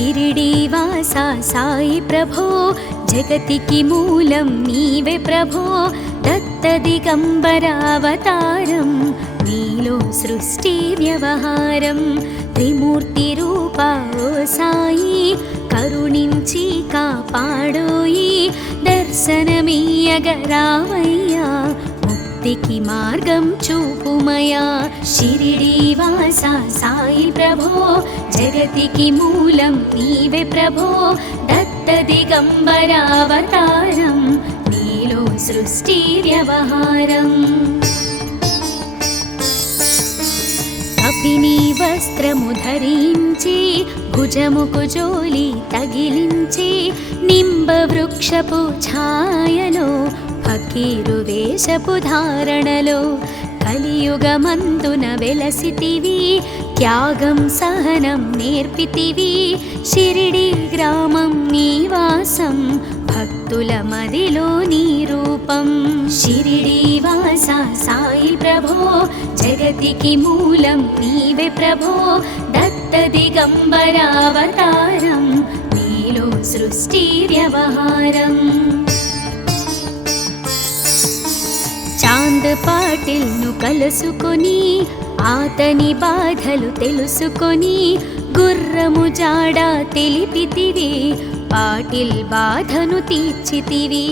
షిరిడీవాసా సాయి ప్రభో జగతికి మూలం నీవే ప్రభో దత్త దిగంబర అవతారం నీలో సృష్టి వ్యవహారం త్రిమూర్తి రూపా ఓ సాయి కరుణించి కాపాడోయి దర్శనమీయగరావయ్యా ముక్తికి మార్గం చూపుమయా షిరిడీవాసా సాయి ప్రభో జగతికి మూలం నీవే ప్రభో దత్త దిగంబర అవతారం నీలో సృష్టి వ్యవహారం కపిని వస్త్రము ధరించి భుజముకు జోలి తగిలించి నింబ వృక్షపు ఛాయలో ఫకీరు వేషపు ధారణలో కలియుగమందున వెలసితివి త్యాగం సహనం నేర్పితివి షిరిడి గ్రామం నివాసం భక్తుల మదిలో నీ రూపం షిరిడీవాసా సాయి ప్రభో జగతికి మూలం నీవే ప్రభో దత్త దిగంబర అవతారం నీలో సృష్టి వ్యవహారం చాంద్ పాటిల్ను కలుసుకొని ఆతని బాధలు తెలుసుకొని గుర్రము జాడ తెలిపితివి పాటిల్ బాధను తీర్చితివి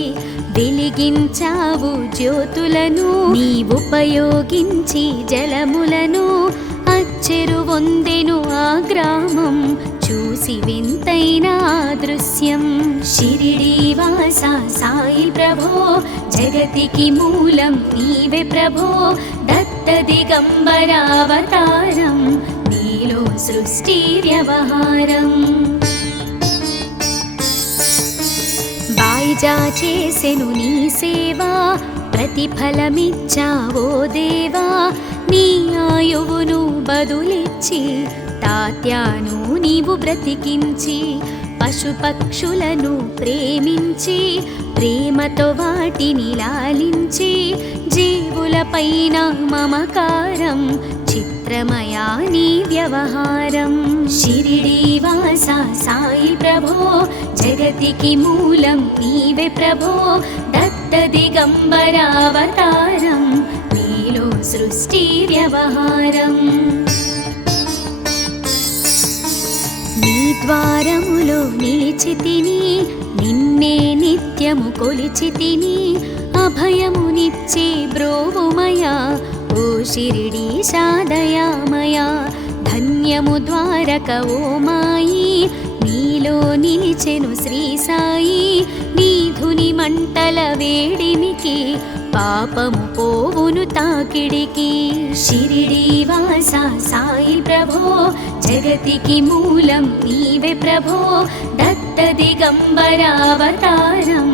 వెలిగించావు జ్యోతులను నీ ఉపయోగించి జలములను అచ్చెరు వందెను ఆ గ్రామం చూసి వింతైన దృశ్యం షిరిడీవాసా సాయి ప్రభో జగతికి మూలం నీవే ప్రభో దత్త దిగంబర అవతారం నీలో సృష్టి వ్యవహారం బాయిజా చేసెను నీ సేవా ప్రతిఫలమిచ్చావో దేవా నీ ఆయువును బదులిచ్చి తాత్యాను నీవు బ్రతికించి పశుపక్షులను ప్రేమించి ప్రేమతో వాటిని లాలించి జీవులపైన మమకారం చిత్రమయా నీ వ్యవహారం షిరిడీవాసా సాయి ప్రభో జగతికి మూలం నీవే ప్రభో దత్త దిగంబర అవతారం నీలో సృష్టి వ్యవహారం నీ ద్వారములో నిలిచితిని నిన్నే నిత్యము కొలిచితిని అభయమునిచ్చి బ్రోవుమయా ఓ షిరిడీశా దయామయా ధన్యము ద్వారక ఓ మాయి నీలో నిలిచెను శ్రీ సాయి నీధుని మంటల వేడిమికి పాపము పోవును తాకిడికి షిరిడీవాసా సాయి ప్రభో జగతికి మూలం నీవే ప్రభో దత్త దిగంబర అవతారం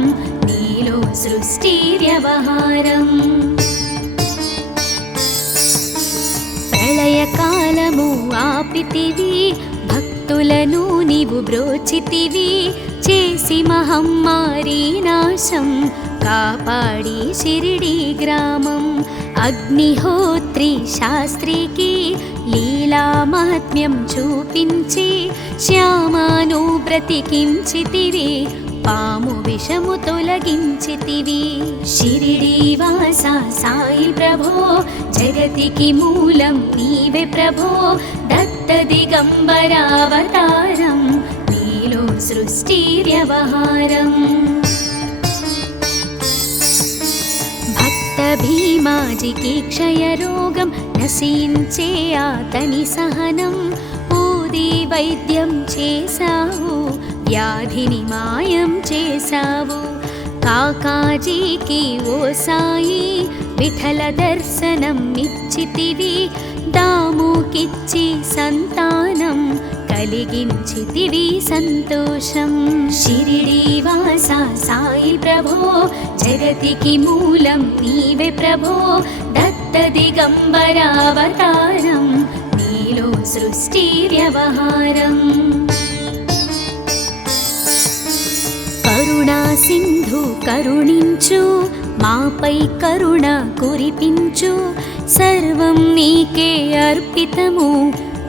నీలో సృష్టి వ్యవహారం ప్రళయకాలము ఆపితివి భక్తులను నీవు బ్రోచితివి చేసి మహమ్మారి నాశం కాపాడి షిరిడి గ్రామం అగ్నిహోత్రి శాస్త్రికి లీలా మహాత్మ్యం చూపించి శ్యామాను బ్రతికించితివి పాము విషము తొలగించితివి షిరిడీవాసా సాయి ప్రభో జగతికి మూలం నీవే ప్రభో దత్త దిగంబర అవతారం నీలో సృష్టి వ్యవహారం భక్త భీమాజికి క్షయరోగం నశించే ఆతని సహనం ఊది వైద్యం చేశావు వ్యాధిని మాయం చేశావు కాకాజీకి ఓ సాయి విఠల దర్శనం ఇచ్చితివి దాముకిచ్చి సంతానం కలిగించితివి సంతోషం షిరిడీవాసా సాయి ప్రభో జగతికి మూలం నీవే ప్రభో దత్త దిగంబర అవతారం నీలో సృష్టి వ్యవహారం కరుణా సింధు కరుణించు మాపై కరుణ కురిపించు సర్వం నీకే అర్పితము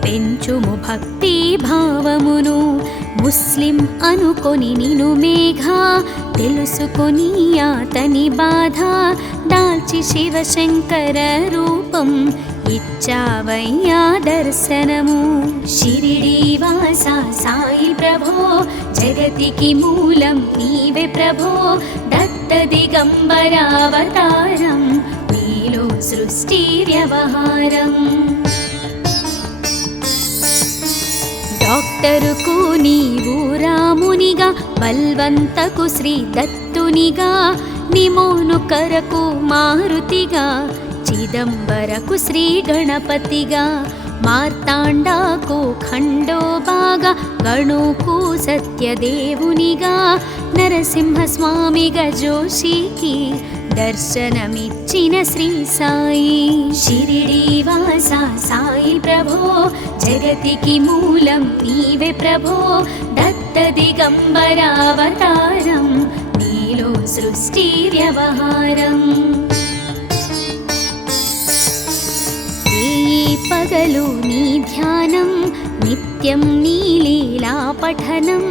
పెంచుము భక్తి భావమును ముస్లిం అనుకొని నిను మేఘ తెలుసుకొని అతని బాధ దాల్చి శివశంకర రూపం ఇచ్చావయ్యా దర్శనము. షిరిడీ వాస సాయి ప్రభో జగతికి మూలం నీవే ప్రభో దత్త దిగంబరావతారం నీలో సృష్టి వ్యవహారం. డాక్టరుకు నీవు రామునిగా బల్వంతకు శ్రీ దత్తునిగా నిమోను కరకు మారుతిగా చిదంబరకు శ్రీ గణపతిగా మార్తాండాకు ఖండోబాగా గణుకు సత్యదేవునిగా నరసింహస్వామిగా జోషికి దర్శనమిచ్చిన శ్రీ సాయి. షిరిడీ వాస సాయి ప్రభో జగతికి మూలం నీవే ప్రభో దత్త దిగంబరావతారం నీలో సృష్టి వ్యవహారం. పగలు నీ ధ్యానం నిత్యం నీ లీలా పఠనం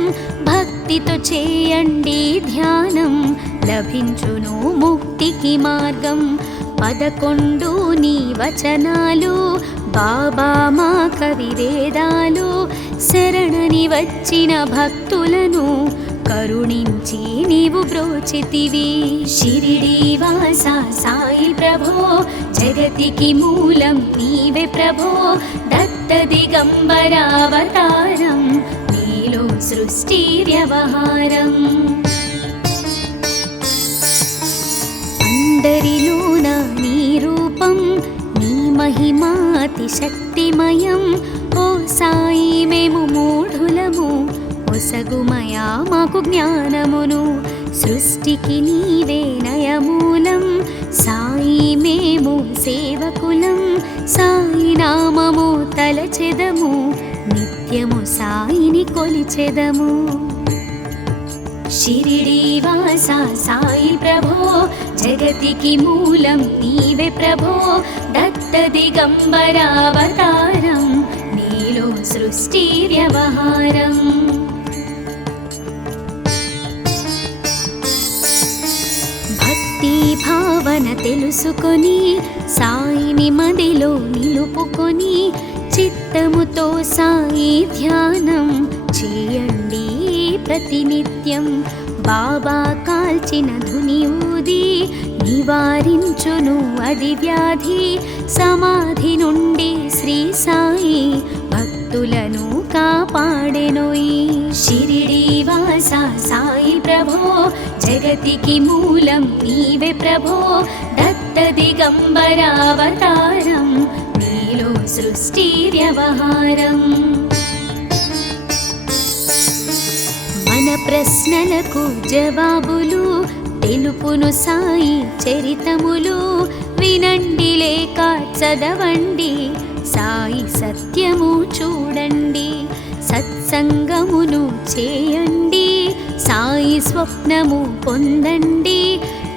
భక్తితో చేయండి ధ్యానం లభించును ముక్తికి మార్గం. 11 నీ వచనాలు బాబా మా కవివేదాలు శరణని వచ్చిన భక్తులను కరుణించి నీవు బ్రోచితివి. షిరిడీ వాస సాయి ప్రభో జగతికి మూలం నీవే ప్రభో దత్త దిగంబరావతారం నీలో సృష్టి వ్యవహారం. అందరిలోన నీ రూపం నీ మహిమాతి శక్తిమయం. ఓ సాయి మేము మూఢులము ఒసగుమయా మాకు జ్ఞానమును సృష్టికి నీవే నయమూలం. సాయి మేము సేవకులం సాయి నామము తలచెదము నిత్యము సాయిని కొలిచెదము. షిరిడీ వాస సాయి ప్రభో జగతికి మూలం నీవే ప్రభో దత్త దిగంబరావతారం నీలో సృష్టి వ్యవహారం. భావన తెలుసుకొని సాయిని మదిలో నిలుపుకొని చిత్తముతో సాయి ధ్యానం చేయండి ప్రతినిత్యం. బాబా కాల్చిన ధుని ఊది నివారించును అది వ్యాధి. సమాధి నుండి శ్రీ సాయి భక్తులను కాపాడెనోయి. షిరిడీ వాస సాయి ప్రభో జగతికి మూలం నీవే ప్రభో దత్త దిగంబరావతారం నీలో సృష్టి వ్యవహారం. మన ప్రశ్నలకు జవాబులు తెలుపును సాయి చరితములు వినండి లేక చదవండి సాయి సత్యము చూడండి. సత్సంగమును చేయండి సాయి స్వప్నము పొందండి.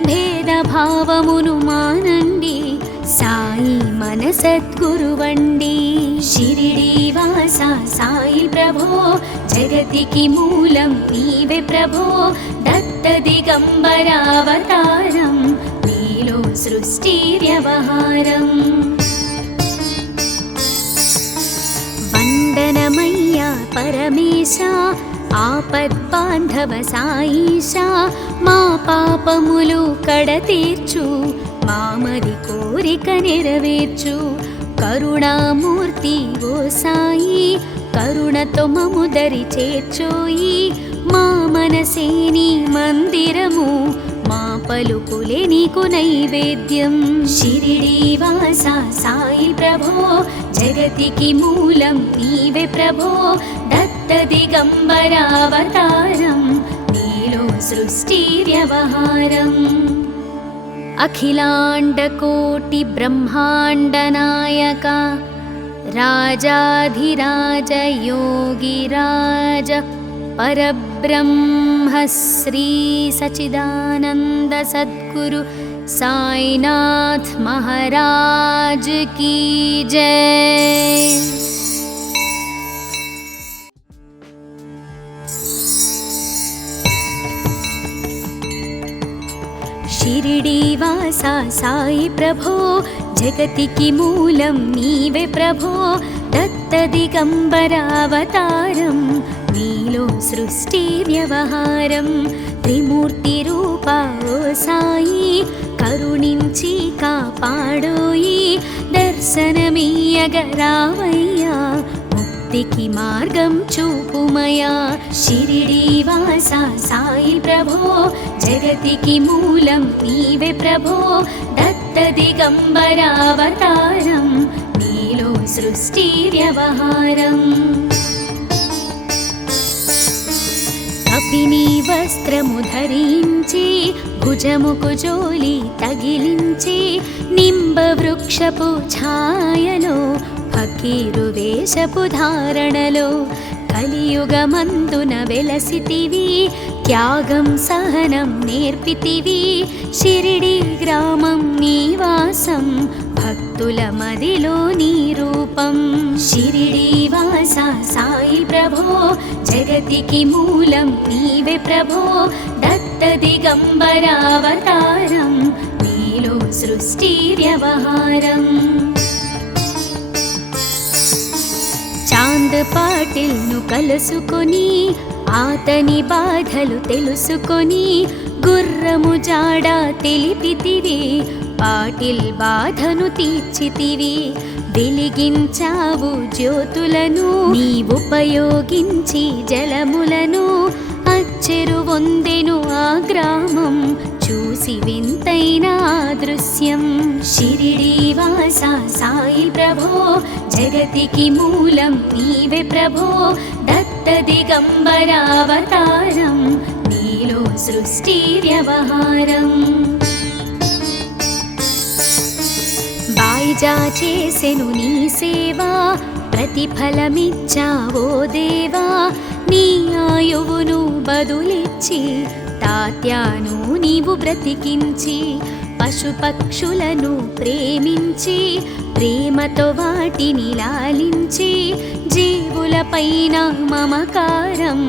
భేదభావమును మానండి సాయి మన సద్గురువండి. షిరిడీ వాస సాయి ప్రభో జగతికి మూలం నీవే ప్రభో దత్త దిగంబరావతారం నీలో సృష్టి వ్యవహారం. వందనమయ్యా పరమేశ ఆపద్బాంధవ సాయిషా మా పాపములు కడతీర్చు మామది కోరిక నెరవేర్చు. కరుణామూర్తి ఓ సాయి కరుణతో మము దరి చేర్చోయి. మా మనసే నీ మందిరము మా పలుకులే నీకు నైవేద్యం. షిరిడీ వాస సాయి ప్రభో జగతికి మూలం నీవే ప్రభో దత్త దిగంబరావతారం నీలో సృష్టి వ్యవహారం. అఖిలాండకోటి బ్రహ్మాండ నాయక రాజాధిరాజ యోగిరాజ పరబ్రహ్మ శ్రీ సచిదానంద సద్గురు సాయినాథ్ మహారాజ్ కీ జై. శ్రీవాస సాయి ప్రభో జగతికి మూలం నీవే ప్రభో దత్త దిగంబర అవతారం నీలో సృష్టి వ్యవహారం త్రిమూర్తి రూపా ఓ సాయి కరుణించి కాపాడోయి దర్శనమీయగరావయ్యా ముక్తికి మార్గం చూపుమయా షిరిడీ వాస సాయి ప్రభో జగతికి మూలం నీవే ప్రభో దత్త దిగంబర అవతారం నీలో సృష్టి వ్యవహారం కపిని వస్త్రము ధరించి భుజముకు జోలి తగిలించి నింబ వృక్షపు ఛాయలో ఫకీరు వేషపు ధారణలో కలియుగమందున వెలసితివి త్యాగం సహనం నేర్పితివి షిరిడీ గ్రామం నీవాసం భక్తుల మదిలో నీ రూపం షిరిడీ వాస సాయి ప్రభో జగతికి మూలం నీవే ప్రభో దత్త దిగంబర అవతారం నీలో సృష్టి వ్యవహారం చాంద్ పాటిల్ను కలుసుకొని ఆతని బాధలు తెలుసుకొని గుర్రము జాడ తెలిపితివి పాటిల్ బాధను తీర్చితివి వెలిగించావు జ్యోతులను నీ ఉపయోగించి జలములను అచ్చెరు వందెను ఆ గ్రామం చూసి వింతైన దృశ్యం షిరిడీ వాస సాయి ప్రభో జగతికి మూలం నీవే ప్రభో దత్త దిగంబర అవతారం నీలో సృష్టి వ్యవహారం బాయిజా చేసెను నీ సేవా ప్రతిఫలమిచ్చావో దేవా నీ ఆయువును బదులిచ్చి తాత్యాను నీవు బ్రతికించి పశుపక్షులను ప్రేమించి ప్రేమతో వాటిని లాలించి జీవులపైన మమకారం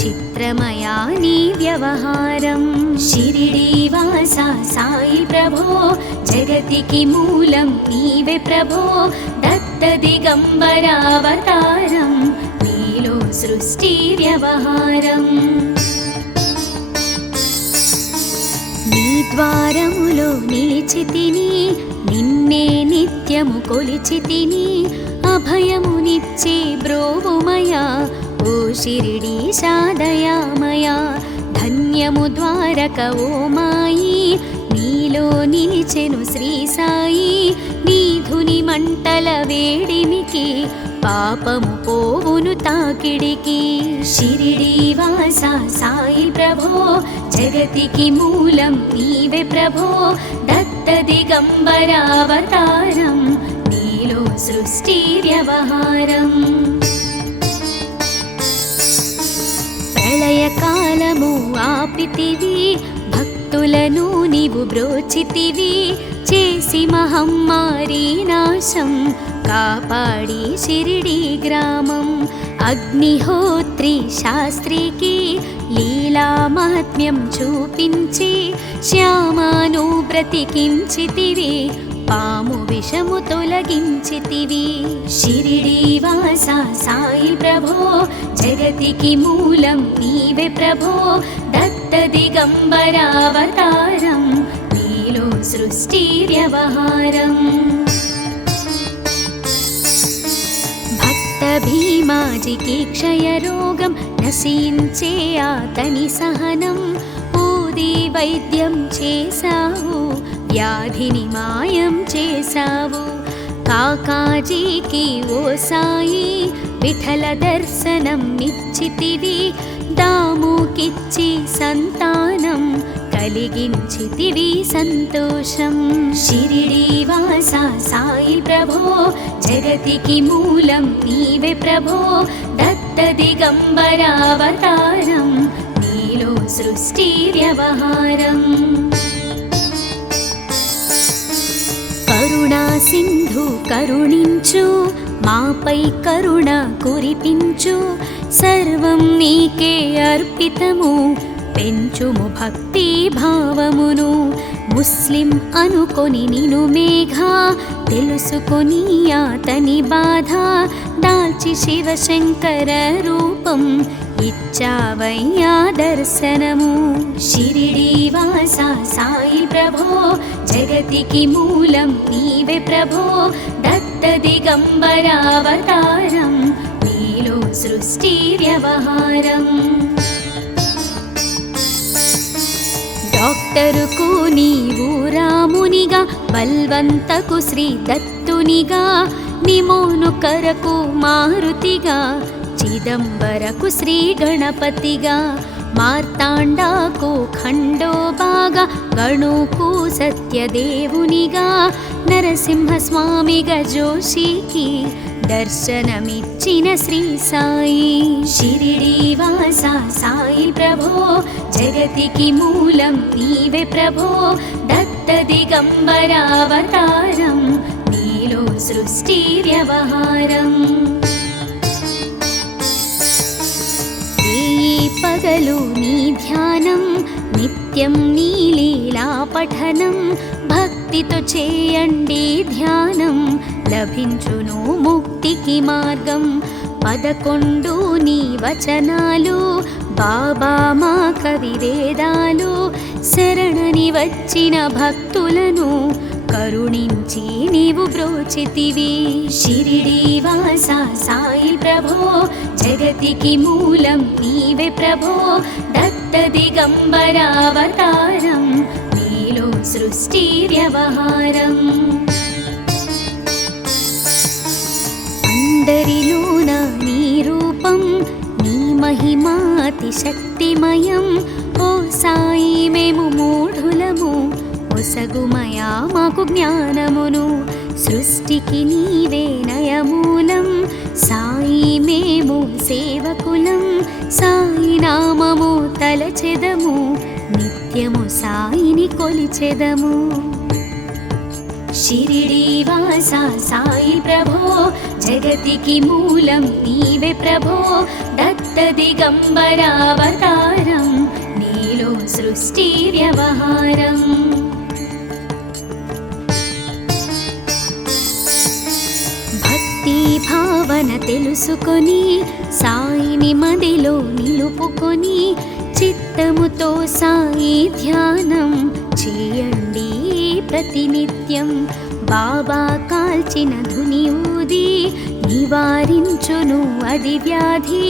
చిత్రమయా నీ వ్యవహారం షిరిడీ వాస సాయి ప్రభో జగతికి మూలం నీవే ప్రభో దత్త దిగంబర అవతారం నీలో సృష్టి వ్యవహారం నీ ద్వారములో నిలిచితిని నిన్నే నిత్యము కొలిచితిని అభయమునిచ్చి బ్రోవుమయా ఓ షిరిడీశా దయామయా ధన్యము ద్వారక ఓ మాయి నీలో నిలిచెను శ్రీ సాయి నీధుని మంటల వేడిమికి పాపము పోవును తాకిడికి షిరిడీ వాస సాయి ప్రభో జగతికి మూలం నీవే ప్రభో దత్త దిగంబర అవతారం నీలో సృష్టి వ్యవహారం ప్రళయకాలము ఆపితివి భక్తులను నీవు బ్రోచితివి చేసి మహమ్మారి నాశం కాపాడి షిరిడీ గ్రామం అగ్నిహోత్రి శాస్త్రికి లీలా మహాత్మ్యం చూపించి శ్యామాను బ్రతికించితివి పాము విషము తొలగించితివి షిరిడీ వాస సాయి ప్రభో జగతికి మూలం నీవే ప్రభో దత్త దిగంబర అవతారం నీలో సృష్టి వ్యవహారం భక్త భీమాజికి క్షయరోగం నశించే ఆతని సహనం ఊది వైద్యం చేశావు వ్యాధిని మాయం చేశావు కాకాజీకి ఓ సాయి విఠల దర్శనం నిచ్చితివి దాముకిచ్చి సంతానం కలిగించితివి సంతోషం షిరిడీ వాస సాయి ప్రభో జగతికి మూలం నీవే ప్రభో దత్త దిగంబర అవతారం నీలో సృష్టి వ్యవహారం కరుణా సింధు కరుణించు మాపై కరుణ కురిపించు సర్వం నీకే అర్పితము పెంచుము భక్తి భావమును ముస్లిం అనుకొని నిను మేఘ తెలుసుకొని అతని బాధ దాల్చి శివశంకర రూపం ఇచ్చావయ్యా దర్శనము. షిరిడి వాస సాయి ప్రభో జగతికి మూలం నీవే ప్రభో దత్త దిగంబరావతారం నీలో సృష్టి వ్యవహారం. డాక్టరుకు నీవు రామునిగా బల్వంతకు శ్రీ దత్తునిగా నిమోను కరకు మారుతిగా చిదంబరకు శ్రీ గణపతిగా మార్తాండాకు ఖండోబాగా గణుకు సత్యదేవునిగా నరసింహస్వామిగా జోషికి దర్శనమిచ్చిన శ్రీ సాయి. షిరిడి వాస సాయి ప్రభో జగతికి మూలం నీవే ప్రభో దత్త దిగంబరావతారం నీలో సృష్టి వ్యవహారం. పగలు నీ ధ్యానం నిత్యం నీ లీలా పఠనం భక్తితో చేయండి ధ్యానం లభించును ముక్తికి మార్గం. 11 నీ వచనాలు బాబా మా కవి వేదాలు శరణని వచ్చిన భక్తులను కరుణించి నీవు బ్రోచితివి. షిరిడి వాస సాయి ప్రభో జగతికి మూలం నీవే ప్రభో దత్త దిగంబరావతారం నీలో సృష్టి వ్యవహారం. అందరిలోన నీ రూపం నీ మహిమా అతి శక్తిమయం. ఓ సాయి మేము మూఢులము ఒసగుమయా మాకు జ్ఞానమును సృష్టికి నీవే నయమూలం. సాయి మేము సేవకులం సాయి నామము తలచెదము నిత్యము సాయిని కొలిచెదము. షిరిడి వాస సాయి ప్రభో జగతికి మూలం నీవే ప్రభో దత్త దిగంబరావతారం నీలో సృష్టి వ్యవహారం. భక్తి భావన తెలుసుకొని సాయిని మదిలో నిలుపుకొని చిత్తముతో సాయి ధ్యానం చేయండి ప్రతినిత్యం. బాబా కాల్చిన ధుని ఊది నివారించును అది వ్యాధి.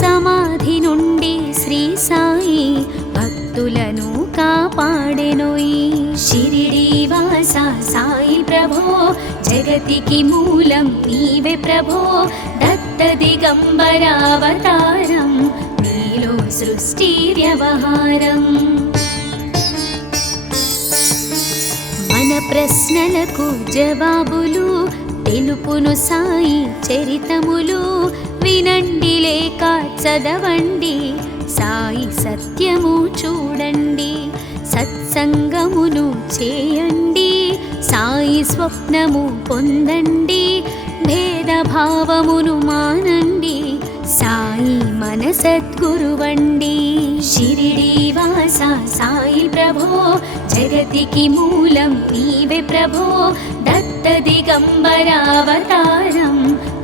సమాధి నుండి శ్రీ సాయి భక్తులను కాపాడెనోయి. షిరిడి వాస సాయి ప్రభో జగతికి మూలం నీవే ప్రభో దత్త దిగంబరావతారం నీలో సృష్టి వ్యవహారం. మన ప్రశ్నలకు జవాబులు తెలుపును సాయి చరితములు వినండి లేక చదవండి సాయి సత్యము చూడండి. సత్సంగమును చేయండి సాయి స్వప్నము పొందండి. భేదభావమును మానండి సాయి మన సద్గురువండి. షిరిడి వాస సాయి ప్రభో జగతికి మూలం నీవే ప్రభో దత్త దిగంబరావతారం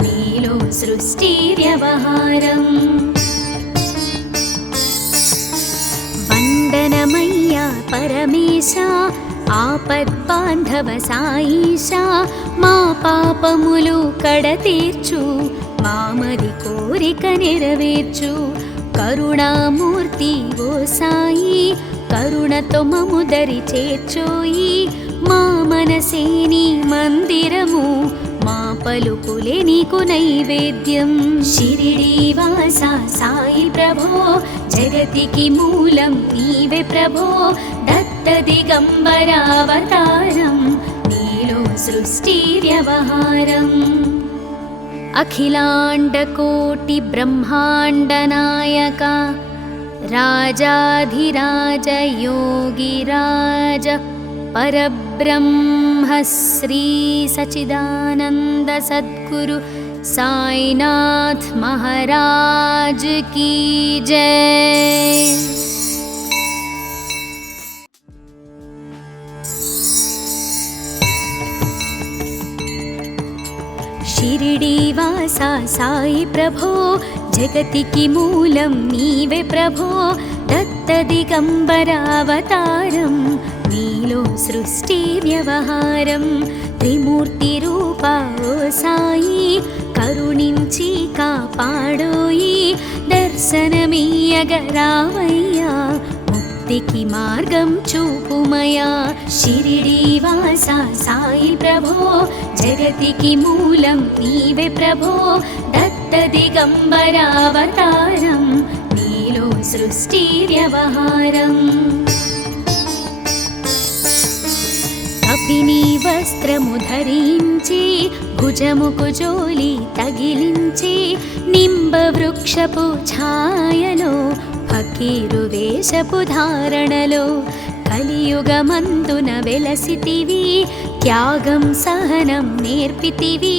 నీలో సృష్టి వ్యవహారం. వందనమయ్యా పరమేశ ఆపద్బాంధవ సాయిష మా పాపములు కడతీర్చు మామది కోరిక నెరవేర్చు. కరుణామూర్తి ఓ సాయి కరుణతో మము దరి చేర్చోయి. మా మనసే నీ మందిరము మా పలుకులే నీకు నైవేద్యం. షిరిడి వాస సాయి ప్రభో జగతికి మూలం నీవే ప్రభో దత్త దిగంబరావతారం నీలో సృష్టి వ్యవహారం. అఖిలాండకోటి బ్రహ్మాండ నాయక రాజాధిరాజ యోగిరాజ పరబ్రహ్మ శ్రీ సచిదానంద సద్గురు సాయినాథ్ మహారాజ్ की जय. షిరిడీవాసా సాయి ప్రభో జగతికి మూలం నీవే ప్రభో దత్త దిగంబర అవతారం నీలో సృష్టి వ్యవహారం త్రిమూర్తి రూపా ఓ సాయి కరుణించి కాపాడోయి దర్శనమీయగరావయ్యా ముక్తికి మార్గం చూపుమయా షిరిడీవాసా సాయి ప్రభో జగతికి మూలం నీవే ప్రభో దత్త దిగంబర అవతారం నీలో సృష్టి వ్యవహారం కపిని వస్త్రము ధరించి భుజముకు జోలి తగిలించి నింబ వృక్షపు ఛాయలో ఫకీరు వేషపు ధారణలో కలియుగమందున వెలసితివి త్యాగం సహనం నేర్పితివి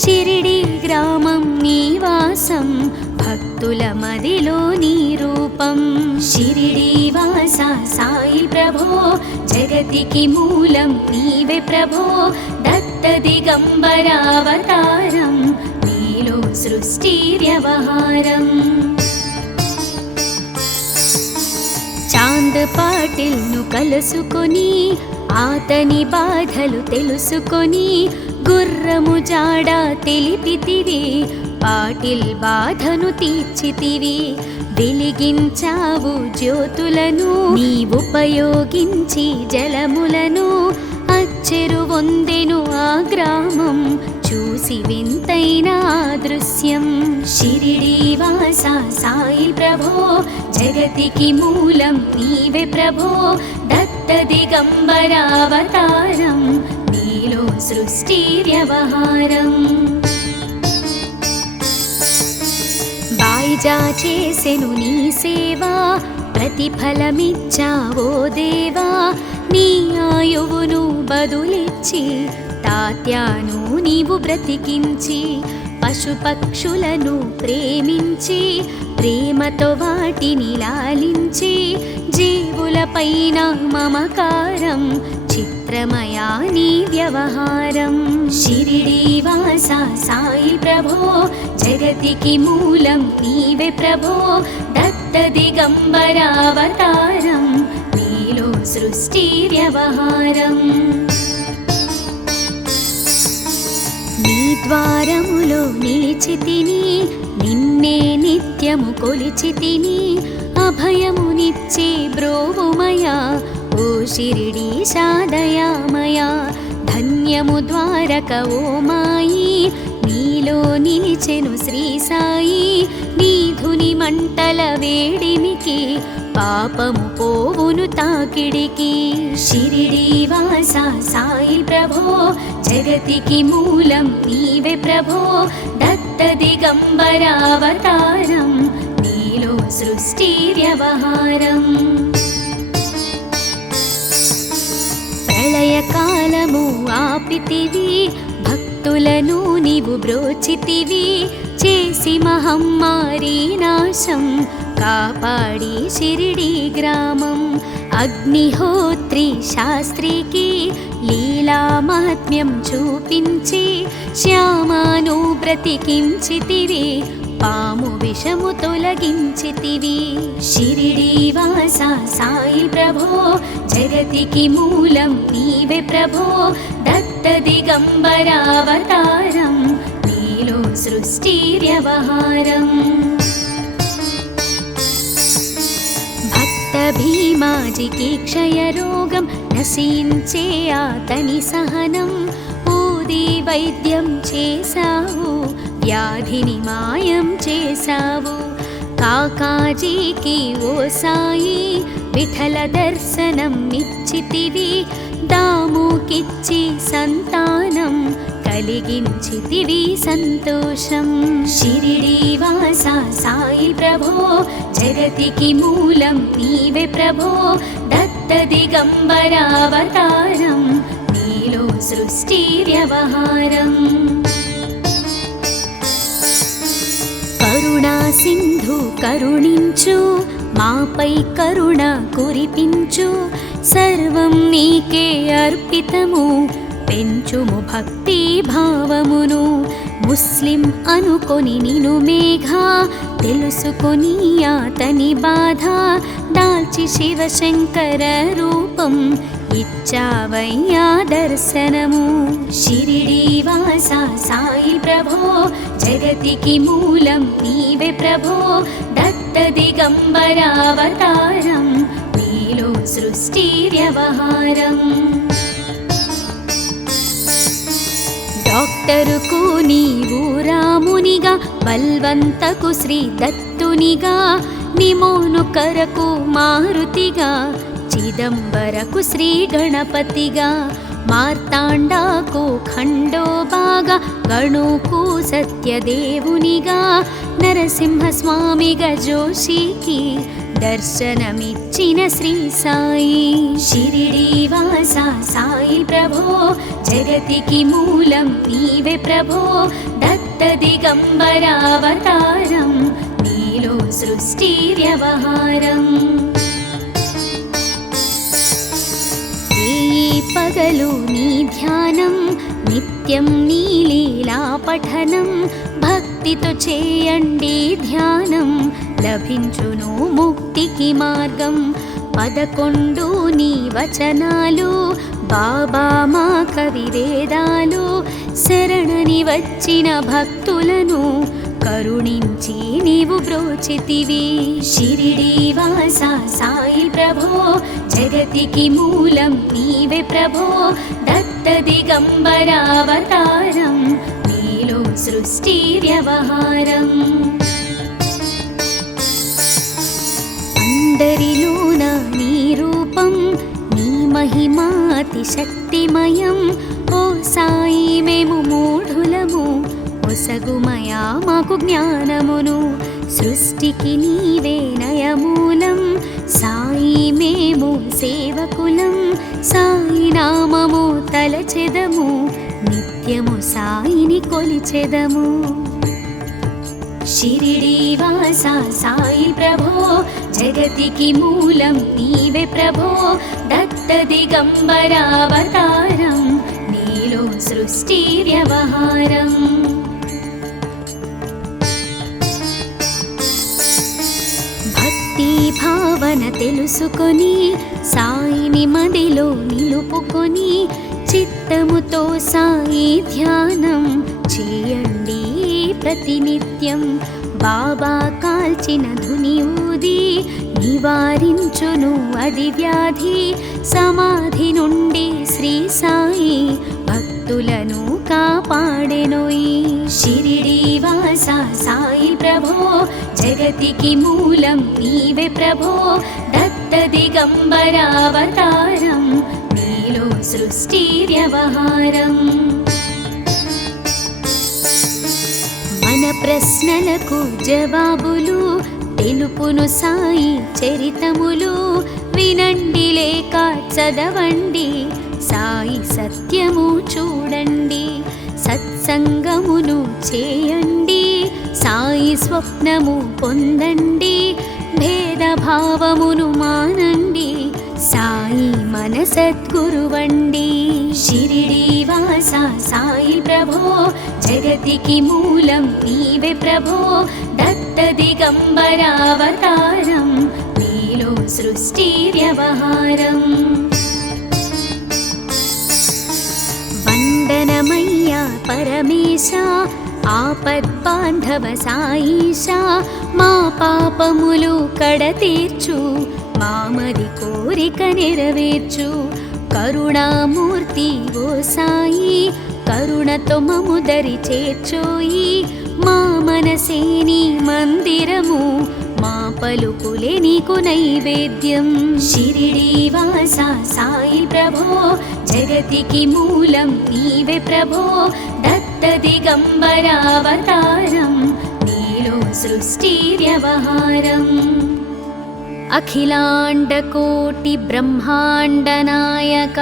షిరిడి గ్రామం నివాసం భక్తుల మదిలో నీ రూపం షిరిడీవాసా సాయి ప్రభో జగతికి మూలం నీవే ప్రభో దత్త దిగంబర అవతారం నీలో సృష్టి వ్యవహారం చాంద్ పాటిల్ను కలుసుకొని ఆతని బాధలు తెలుసుకొని గుర్రము జాడ తెలిపితివి పాటిల్ బాధను తీర్చితివి వెలిగించావు జ్యోతులను నీ ఉపయోగించి జలములను అచ్చెరు వందెను ఆ గ్రామం చూసి వింతైన దృశ్యం షిరిడీవాసా సాయి ప్రభో జగతికి మూలం నీవే ప్రభో దత్త దిగంబర అవతారం నీలో సృష్టి వ్యవహారం బాయిజా చేసెను నీ సేవా ప్రతిఫలమిచ్చావో దేవా నీ ఆయువును బదులిచ్చి తాత్యాను నీవు బ్రతికించి పశుపక్షులను ప్రేమించి ప్రేమతో వాటిని లాలించి జీవులపైన మమకారం చిత్రమయా నీ వ్యవహారం షిరిడీవాసా సాయి ప్రభో జగతికి మూలం నీవే ప్రభో దత్త దిగంబర అవతారం నీలో సృష్టి వ్యవహారం నీ ద్వారములో నిలిచితిని నిన్నే నిత్యము కొలిచితిని అభయమునిచ్చి బ్రోవుమయా ఓ షిరిడీశా దయామయా ధన్యము ద్వారక ఓ మాయి నీలో నిలిచెను శ్రీ సాయి నీధుని మంటల వేడిమికి పాపము పోవును తాకిడికి షిరిడీవాసా సాయి ప్రభో జగతికి మూలం నీవే ప్రభో దత్త దిగంబర అవతారం నీలో సృష్టి వ్యవహారం ప్రళయకాలము ఆపితివి భక్తులను నీవు బ్రోచితివి చేసి మహమ్మారి నాశం కాపాడి షిరిడి గ్రామం అగ్నిహోత్రి శాస్త్రికి లీలా మహాత్మ్యం చూపించి శ్యామాను బ్రతికించితివి పాము విషము తొలగించితివి షిరిడీవాసా సాయి ప్రభో జగతికి మూలం నీవే ప్రభో దత్త దిగంబర అవతారం నీలో సృష్టి వ్యవహారం భక్త భీమాజికి క్షయరోగం నశించే ఆతని సహనం ఊది వైద్యం చేశావు వ్యాధిని మాయం చేశావు కాకాజీకి ఓ సాయి విఠల దర్శనం ఇచ్చితివి దాముకిచ్చి సంతానం కలిగించితివి సంతోషం షిరిడీవాసా సాయి ప్రభో జగతికి మూలం నీవే ప్రభో దత్త దిగంబర అవతారం నీలో సృష్టి వ్యవహారం కరుణా సింధు కరుణించు మాపై కరుణ కురిపించు సర్వం నీకే అర్పితము పెంచుము భక్తి భావమును ముస్లిం అనుకొని నిను మేఘ తెలుసుకొని అతని బాధ దాల్చి శివశంకర రూపం ఇచ్చావయ్యా దర్శనము షిరిడి వాస సాయి ప్రభో జగతికి మూలం నీవే ప్రభో దత్త దిగంబరావతారం నీలో సృష్టి వ్యవహారం డాక్టరుకు నీవు రామునిగా బల్వంతకు శ్రీ దత్తునిగా నిమోను కరకు మారుతిగా చిదంబరకు శ్రీ గణపతిగా మార్తాండాకు ఖండోబాగా గణుకు సత్యదేవునిగా నరసింహస్వామిగా జోషికి దర్శనమిచ్చిన శ్రీ సాయి షిరిడి వాస సాయి ప్రభో జగతికి మూలం నీవే ప్రభో దత్త దిగంబరావతారం నీలో సృష్టి వ్యవహారం పగలు నీ ధ్యానం నిత్యం నీ లీలా పఠనం భక్తితో చేయండి ధ్యానం లభించును ముక్తికి మార్గం 11 నీ వచనాలు బాబా మా కవివేదాలు శరణని వచ్చిన భక్తులను కరుణించి నీవు బ్రోచితివి షిరిడి వాస సాయి ప్రభో జగతికి మూలం నీవే ప్రభో దత్త దిగంబరావతారం నీలో సృష్టి వ్యవహారం అందరిలోన నీ రూపం నీ మహిమాతి శక్తిమయం ఓ సాయి మేము మూఢులము ఒసగుమయా మాకు జ్ఞానమును సృష్టికి నీవే నయమూలం సాయి మేము సేవకులం సాయి నామము తలచెదము నిత్యము సాయిని కొలిచెదము షిరిడి వాస సాయి ప్రభో జగతికి మూలం నీవే ప్రభో దత్త దిగంబరావతారం నీలో సృష్టి వ్యవహారం భావన తెలుసుకొని సాయిని మదిలో నిలుపుకొని చిత్తముతో సాయి ధ్యానం చేయండి ప్రతినిత్యం బాబా కాల్చిన ధుని ఊది నివారించును అది వ్యాధి సమాధి నుండి శ్రీ సాయి భక్తులను కాపాడెనోయి షిరిడి వాస సాయి ప్రభో జగతికి మూలం నీవే ప్రభో దత్త దిగంబరావతారం నీలో సృష్టి వ్యవహారం మన ప్రశ్నలకు జవాబులు తెలుపును సాయి చరితములు వినండి లేక చదవండి సాయి సత్యము చూడండి సత్సంగమును చేయండి సాయి స్వప్నము పొందండి భేదభావమును మానండి సాయి మన సద్గురువండి షిరిడి వాస సాయి ప్రభో జగతికి మూలం నీవే ప్రభో దత్త దిగంబరావతారం నీలో సృష్టి వ్యవహారం వందనమయ్యా పరమేశ ఆపద్బాంధవ సాయిషా మా పాపములు కడతీర్చు మామది కోరిక నెరవేర్చు కరుణామూర్తి ఓ సాయి కరుణతో మము దరి చేర్చోయి మా మనసే నీ మందిరము మా పలుకులే నీకు నైవేద్యం షిరిడి వాస సాయి ప్రభో జగతికి మూలం నీవే ప్రభో దత్త దిగంబరావతారం నీలో సృష్టి వ్యవహారం అఖిలాండకోటి బ్రహ్మాండ నాయక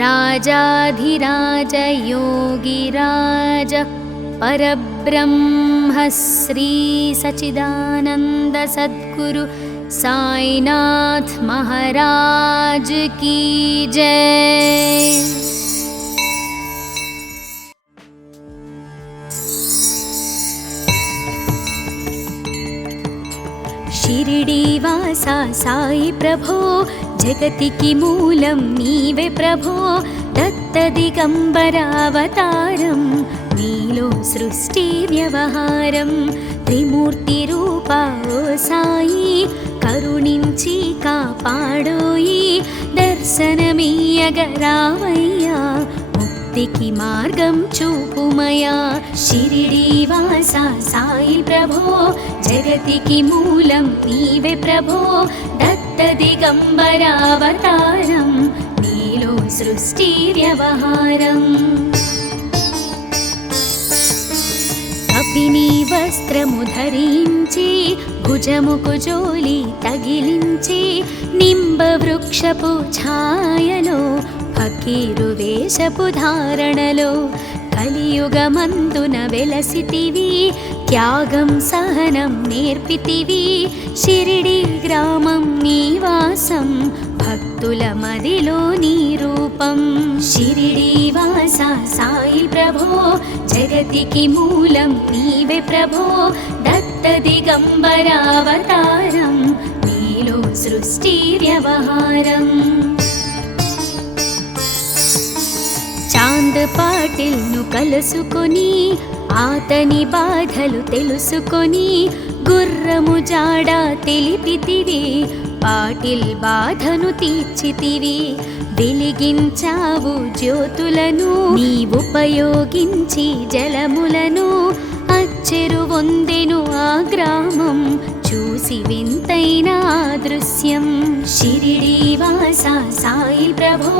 రాజాధిరాజ యోగిరాజ పరబ్రహ్మ శ్రీ సచిదానంద సద్గురు సాయినాథ్ మహారాజ్ की जय। షిరిడీవాసా సాయి ప్రభో జగతికి మూలం నీవే ప్రభో దత్త దిగంబర అవతారం నీలో సృష్టి వ్యవహారం త్రిమూర్తి రూపా ఓ సాయి కరుణించి కాపాడోయి దర్శనమీయగరావయ్యా ముక్తికి మార్గం చూపుమయా షిరిడీవాసా సాయి ప్రభో జగతికి మూలం నీవే ప్రభో దత్త దిగంబర అవతారం నీలో సృష్టి వ్యవహారం కపిని వస్త్రము ధరించి భుజముకు జోలి తగిలించి నింబ వృక్షపు ఛాయలో ఫకీరు వేషపు ధారణలో కలియుగమందున వెలసితివి త్యాగం సహనం నేర్పితివి షిరిడి గ్రామం నివాసం భక్తుల మదిలో నీ రూపం షిరిడీవాసా సాయి ప్రభో జగతికి మూలం నీవే ప్రభో దత్త దిగంబర అవతారం నీలో సృష్టి వ్యవహారం చాంద్ పాటిల్ను కలుసుకొని ఆతని బాధలు తెలుసుకొని గుర్రము జాడ తెలిపితివి పాటిల్ బాధను తీర్చితివి వెలిగించావు జ్యోతులను నీవుపయోగించి జలములను అచ్చెరు వందెను ఆ గ్రామం చూసి వింతైన దృశ్యం షిరిడీవాసా సాయి ప్రభో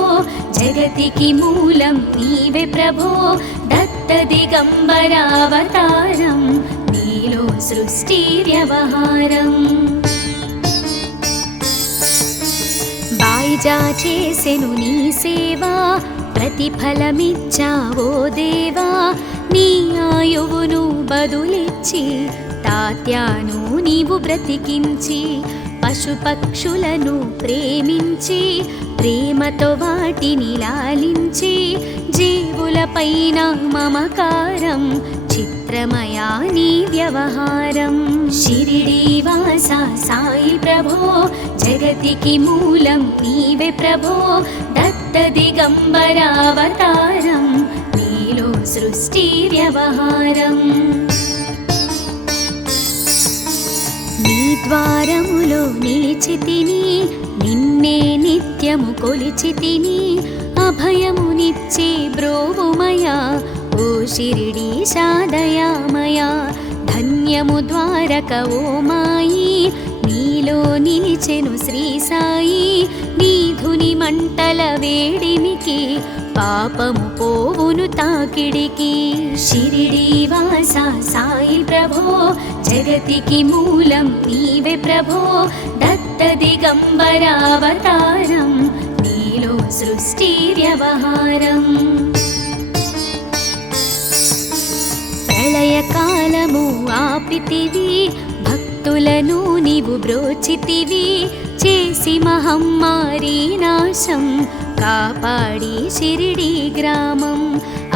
జగతికి మూలం నీవే ప్రభో దత్త దిగంబర అవతారం నీలో సృష్టి వ్యవహారం బాయిజా చేసెను నీ సేవా ప్రతిఫలమిచ్చావో దేవా నీ ఆయువును బదులిచ్చి తాత్యాను నీవు బ్రతికించి పశుపక్షులను ప్రేమించి ప్రేమతో వాటిని లాలించి జీవులపైన మమకారం చిత్రమయా నీ వ్యవహారం షిరిడీవాసా సాయి ప్రభో జగతికి మూలం నీవే ప్రభో దత్త దిగంబర అవతారం నీలో సృష్టి వ్యవహారం నీ ద్వారములో నిలిచితిని నిన్నే నిత్యము కొలిచితిని అభయమునిచ్చి బ్రోవుమయా ఓ షిరిడీశా దయామయా ధన్యము ద్వారక ఓ మాయి నీలో నిలిచెను శ్రీ సాయి నీధుని మంటల వేడిమికి పాపము పోవును తాకిడికి షిరిడీవాసా సాయి ప్రభో జగతికి మూలం నీవే ప్రభో దత్త దిగంబర అవతారం నీలో సృష్టి వ్యవహారం ప్రళయకాలము ఆపితివి భక్తులను నీవు బ్రోచితివి చేసి మహమ్మారి నాశం కాపాడి షిరిడి గ్రామం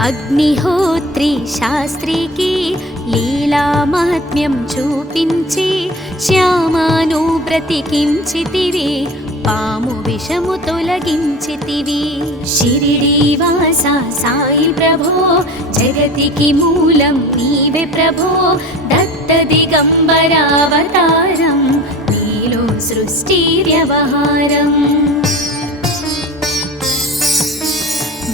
అగ్నిహోత్రి శాస్త్రికి లీలా మహాత్మ్యం చూపించి శ్యామాను బ్రతికించితివి పాము విషము తొలగించితివి షిరిడీవాసా సాయి ప్రభో జగతికి మూలం నీవే ప్రభో దత్త దిగంబర అవతారం నీలో సృష్టి వ్యవహారం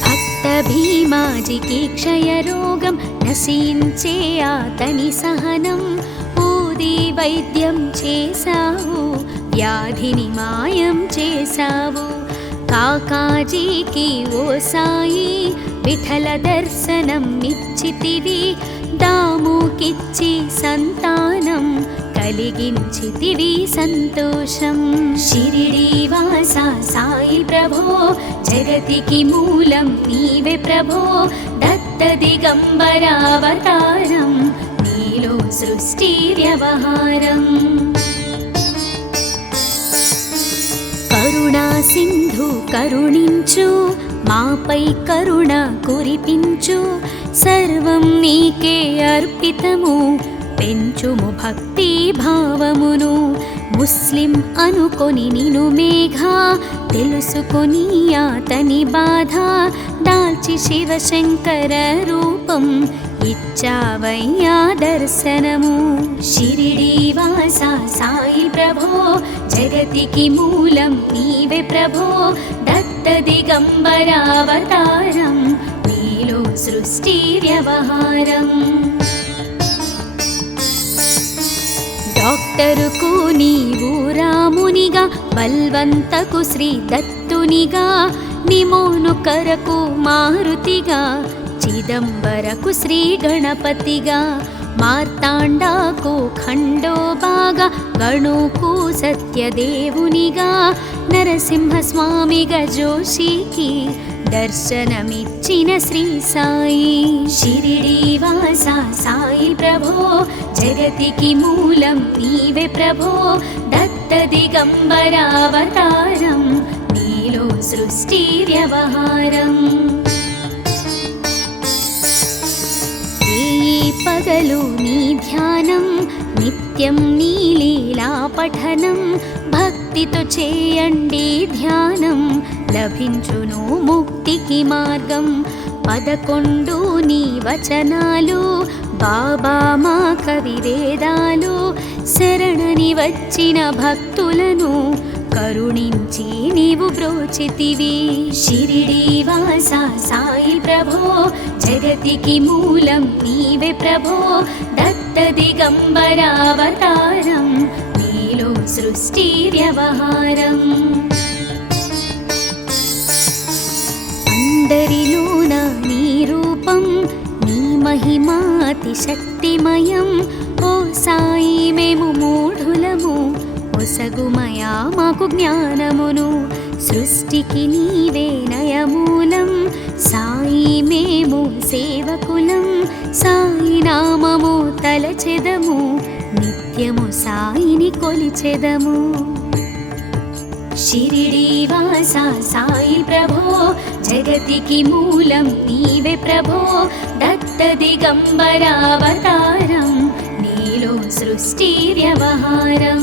భక్త భీమాజికి క్షయరోగం నశించే ఆతని సహనం ఊది వైద్యం చేశావు వ్యాధిని మాయం చేశావు కాకాజీకి ఓ సాయి విఠల దర్శనం నిచ్చితివి దాముకిచ్చి సంతానం కలిగించితివి సంతోషం షిరిడీవాసా సాయి ప్రభో జగతికి మూలం నీవే ప్రభో దత్త దిగంబర అవతారం నీలో సృష్టి వ్యవహారం కరుణా సింధు కరుణించు మాపై కరుణ కురిపించు సర్వం నీకే అర్పితము పెంచుము భక్తి భావమును ముస్లిం అనుకొని నిను మేఘ తెలుసుకొని అతని బాధ దాల్చి శివశంకర రూపం ఇచ్చావయ్యా దర్శనము. షిరిడి వాస సాయి ప్రభో జగతికి మూలం నీవే ప్రభో దత్త దిగంబరావతారం నీలో సృష్టి వ్యవహారం. డాక్టరుకు నీవు రామునిగా బల్వంతకు శ్రీ దత్తునిగా నిమోను కరకు మారుతిగా చిదంబరకు శ్రీ గణపతిగా మార్తాండాకు ఖండోబాగా గణుకు సత్యదేవునిగా నరసింహస్వామిగా జోషికి దర్శనమిచ్చిన శ్రీ సాయి. షిరిడి వాస సాయి ప్రభో జగతికి మూలం నీవే ప్రభో దత్త దిగంబరావతారం నీలో సృష్టి వ్యవహారం. పగలు నీ ధ్యానం నిత్యం నీ లీలా పఠనం భక్తితో చేయండి ధ్యానం లభించును ముక్తికి మార్గం. 11 నీ వచనాలు బాబా మా కవివేదాలు శరణని వచ్చిన భక్తులను కరుణించి నీవు బ్రోచితివి. షిరిడి వాస సాయి ప్రభో జగతికి మూలం నీవే ప్రభో దత్త దిగంబరావతారం నీలో సృష్టి వ్యవహారం. అందరిలోన నీ రూపం నీ మహిమాతి శక్తిమయం. ఓ సాయి మేము మూఢులము ఒసగుమయా మాకు జ్ఞానమును సృష్టికి నీవే నయమూలం. సాయి మేము సేవకులం సాయి నామము తలచెదము నిత్యము సాయిని కొలిచెదము. షిరిడి వాస సాయి ప్రభో జగతికి మూలం నీవే ప్రభో దత్త దిగంబరావతారం నీలో సృష్టి వ్యవహారం.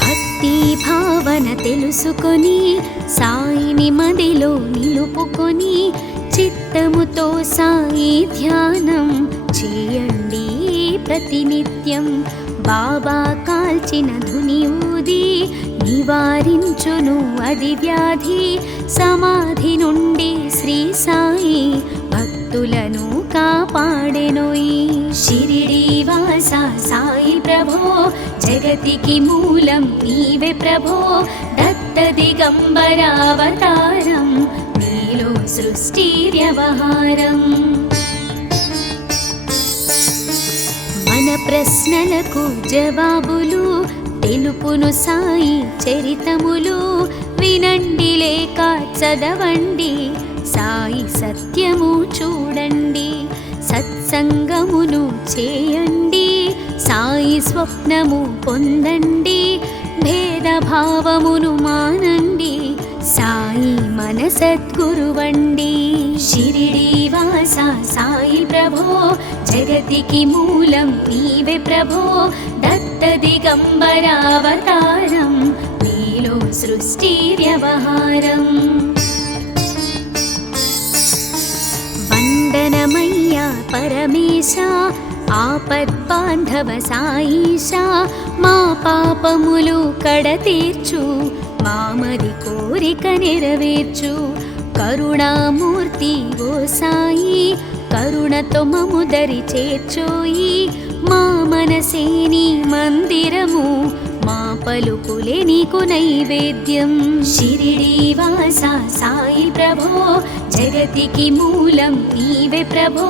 భక్తి భావన తెలుసుకొని సాయిని మదిలో నిలుపుకొని చిత్తముతో సాయి ధ్యానం చేయండి ప్రతినిత్యం. బాబా కాల్చిన ధుని ఊది నివారించును అది వ్యాధి. సమాధి నుండి శ్రీ సాయి భక్తులను కాపాడెనోయి. షిరిడి వాస సాయి ప్రభో జగతికి మూలం నీవే ప్రభో దత్త దిగంబరావతారం నీలో సృష్టి వ్యవహారం. మన ప్రశ్నలకు జవాబులు తెలుపును సాయి చరితములు. వినండి లేక చదవండి సాయి సత్యము చూడండి. సత్సంగమును చేయండి సాయి స్వప్నము పొందండి. భేదభావమును మానండి సాయి మన సద్గురువండి. షిరిడి వాస సాయి ప్రభో జగతికి మూలం నీవే ప్రభో దత్త దిగంబరావతారం నీలో సృష్టి వ్యవహారం. వందనమయ్యా పరమేశ ఆపద్బాంధవ సాయిష మా పాపములు కడతీర్చు మామది కోరిక నెరవేర్చు. కరుణామూర్తి ఓ సాయి కరుణతో మము దరి చేర్చోయి. మా మనసే నీ మందిరము మా పలుకులే నీకు నైవేద్యం. షిరిడి వాస సాయి ప్రభో జగతికి మూలం నీవే ప్రభో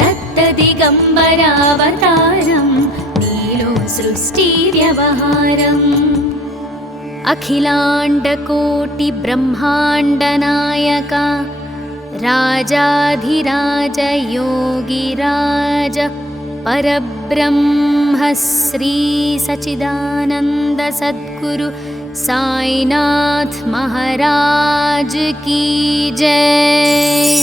దత్త దిగంబరావతారం నీలో సృష్టి వ్యవహారం. అఖిలాండకోటి బ్రహ్మాండ నాయక రాజాధిరాజ యోగిరాజ పరబ్రహ్మ శ్రీ సచిదానంద సద్గురు సాయినాథ్ మహారాజ్ की जय।